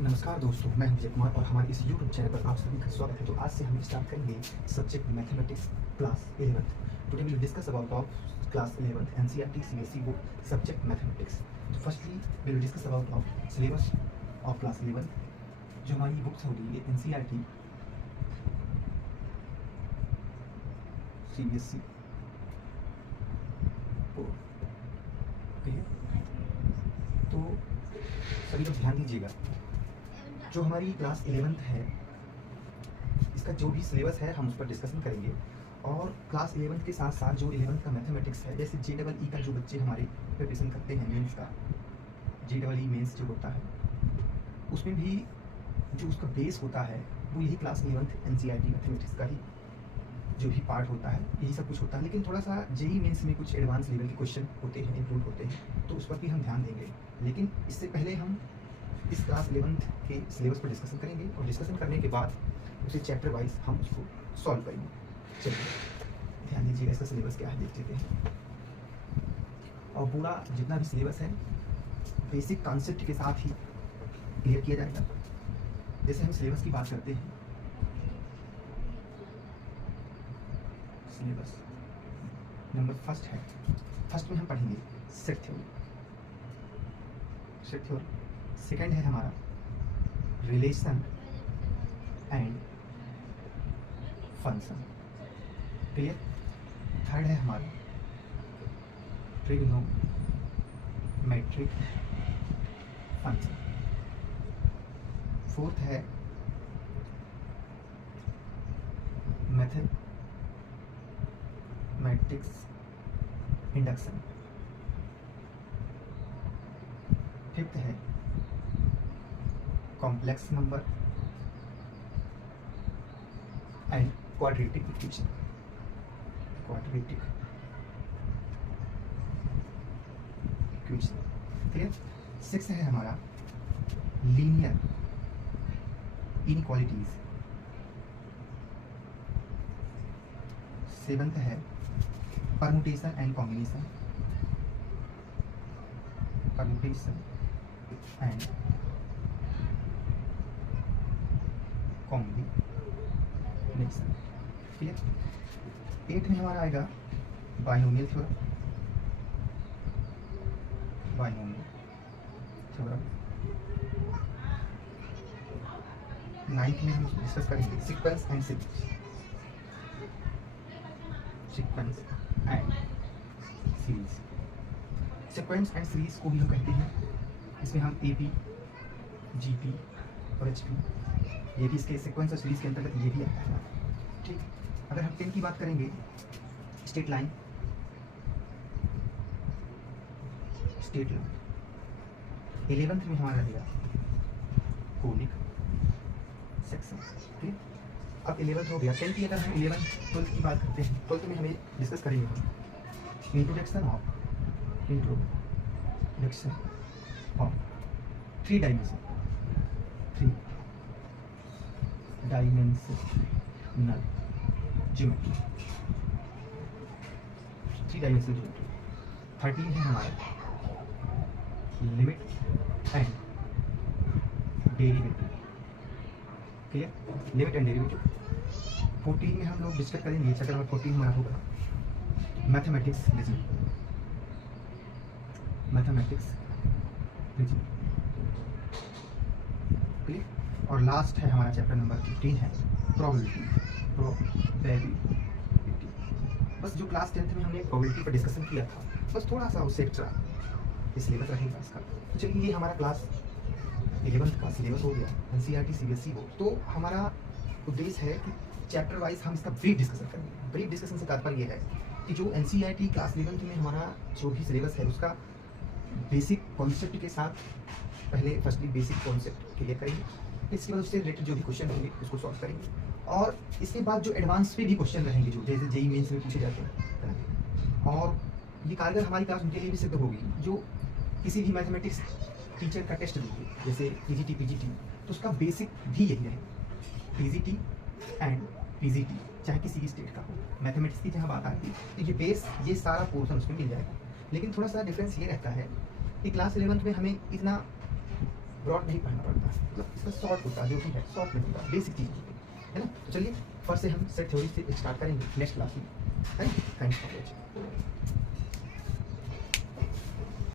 नमस्कार दोस्तों, मैं हूं विजय कुमार और हमारे इस YouTube चैनल पर आप सभी का स्वागत है। तो आज से हम स्टार्ट करेंगे subject mathematics class 11th। Today we will discuss about of class 11th NCERT CBSE book subject mathematics. तो firstly we will discuss about of syllabus of class 11th। जो हमारी बुक्स होगी ये एनसीईआरटी सीबीएसई तो सभी लोग ध्यान दीजिएगा। जो हमारी क्लास 11th है इसका जो भी सिलेबस है हम उस पर डिस्कशन करेंगे और क्लास 11th के साथ साथ जो 11th का मैथमेटिक्स है, जैसे JEE का जो बच्चे हमारे प्रिपरेशन करते हैं मेंस का, JEE मेंस जो होता है उसमें भी जो उसका बेस होता है वो यही क्लास 11th एनसीईआरटी मैथमेटिक्स का ही जो भी पार्ट होता है, यही सब कुछ होता है। लेकिन थोड़ा सा JEE मेंस में कुछ एडवांस लेवल के क्वेश्चन होते हैं, इंक्लूड होते हैं, तो उस पर भी हम ध्यान देंगे। लेकिन इससे पहले हम इस क्लास 11th के सिलेबस पर डिस्कशन करेंगे और डिस्कशन करने के बाद उसे चैप्टर वाइज हम उसको सॉल्व करेंगे। चलिए ध्यान दीजिएगा, इसका सिलेबस क्या है देख लेते हैं। और पूरा जितना भी सिलेबस है बेसिक कॉन्सेप्ट के साथ ही क्लियर किया जाएगा। जैसे हम सिलेबस की बात करते हैं, सिलेबस नंबर फर्स्ट है, फर्स्ट में हम पढ़ेंगे सेट थ्योरी। सेकंड है हमारा relation and function, clear. Third है हमारा ट्रिग्नोमेट्रिक फंक्शन। फोर्थ है मैथमेटिक्स इंडक्शन। फिफ्थ है complex number and quadratic equation. Clear. Six है हमारा लीनियर इनइक्वालिटीज। सेवंथ है permutation and combination and combination. Clear. 8 में हमारा आएगा बाइनोमियल थ्योरम। 9th में हम डिस्कस करेंगे sequence and series. Sequence and series को भी हम कहते हैं। इसमें हम AP, GP और HP, ये भी इसके सीक्वेंस और सीरीज के अंतर्गत ये भी आता है। ठीक। अगर हम 10 की बात करेंगे, स्ट्रेट लाइन। 11th में हमारा रहेगा कोनिक सेक्शन। ठीक। अब 11th हो गया। 10 की अगर हम 12th की बात करते हैं, 12th में हमें डिस्कस करेंगे introduction of three dimensional geometry. 13 है हमारा limit and derivative. Clear. Limit and derivative. 14 में हम लोग डिस्कस करेंगे, चैप्टर नंबर 14 हमारा होगा मैथमेटिक्स रीजनिंग। क्लियर। और लास्ट है हमारा चैप्टर नंबर 15 है प्रोबेबिलिटी। बस जो क्लास 10th में हमने प्रोबेबिलिटी पर डिस्कशन किया था, बस थोड़ा सा उससे एक्स्ट्रा सिलेबस रहेगा इसका। तो चलिए, ये हमारा क्लास 11th का सिलेबस हो गया एनसीईआरटी सीबीएसई हो। तो हमारा उद्देश्य है कि चैप्टर वाइज हम इसका ब्रीफ डिस्कशन करेंगे। ब्रीफ डिस्कशन से तात्पर्य है कि जो एनसीईआरटी क्लास 11th में हमारा जो भी सिलेबस है उसका बेसिक कॉन्सेप्ट के साथ पहले फर्स्टली बेसिक कॉन्सेप्ट क्लियर करेंगे, इसके बाद उससे रिलेटेड जो भी क्वेश्चन होंगे उसको सॉल्व करेंगे और इसके बाद जो एडवांस पे भी क्वेश्चन रहेंगे जो जैसे JEE मेंस में पूछे जाते हैं। और ये कारगर हमारी क्लास उनके लिए भी सिद्ध होगी जो किसी भी मैथमेटिक्स टीचर का टेस्ट देंगे, जैसे PGT तो उसका बेसिक भी यही है, PGT एंड PGT चाहे किसी भी स्टेट का हो। मैथमेटिक्स की जहाँ बात आती है तो ये बेस, ये सारा पोर्शन उसमें मिल जाएगा। लेकिन थोड़ा सा डिफरेंस ये रहता है कि क्लास 11th में हमें इतना ब्रॉड नहीं पढ़ना पड़ता, मतलब इसका शॉर्ट होता है, जो भी है शॉर्ट में होता है, बेसिक चीज़ होती है ना। तो चलिए फर्स्ट से हम सेट थ्योरी से स्टार्ट करेंगे नेक्स्ट क्लास में, है ना। Thanks for watching.